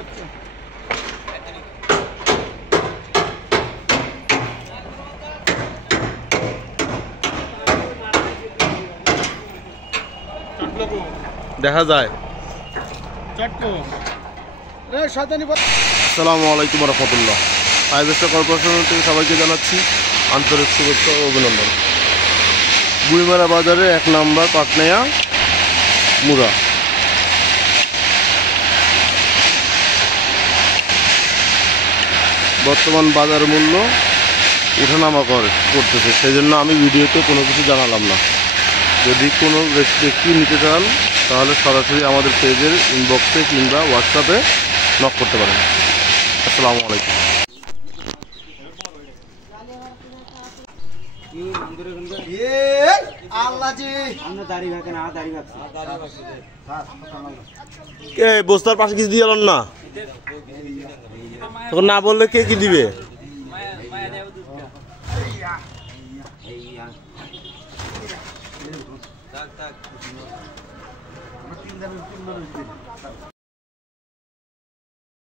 আচ্ছা দেখা যায়। আসসালামু আলাইকুম রহমতুল্লাহ। হাইওয়ে কর্পোরেশন থেকে সবাইকে জানাচ্ছি আন্তরিক শুভেচ্ছা ও অভিনন্দন। বুড়িমারা বাজারে 1 নম্বর পাটনায়া মুড়া। বর্তমান বাজার মূল্য উঠানামা করতেছে, সেই জন্য আমি ভিডিওতে কোনো কিছু জানালাম না। যদি কোনো ব্যক্তি নিতে চান তাহলে সরাসরি আমাদের পেজের ইনবক্সে কিংবা হোয়াটসঅ্যাপে নক করতে পারেন। আসসালামু আলাইকুম। বস্তার পাশে কিছু দিয়ে না, তখন না বললে কে কি দিবে?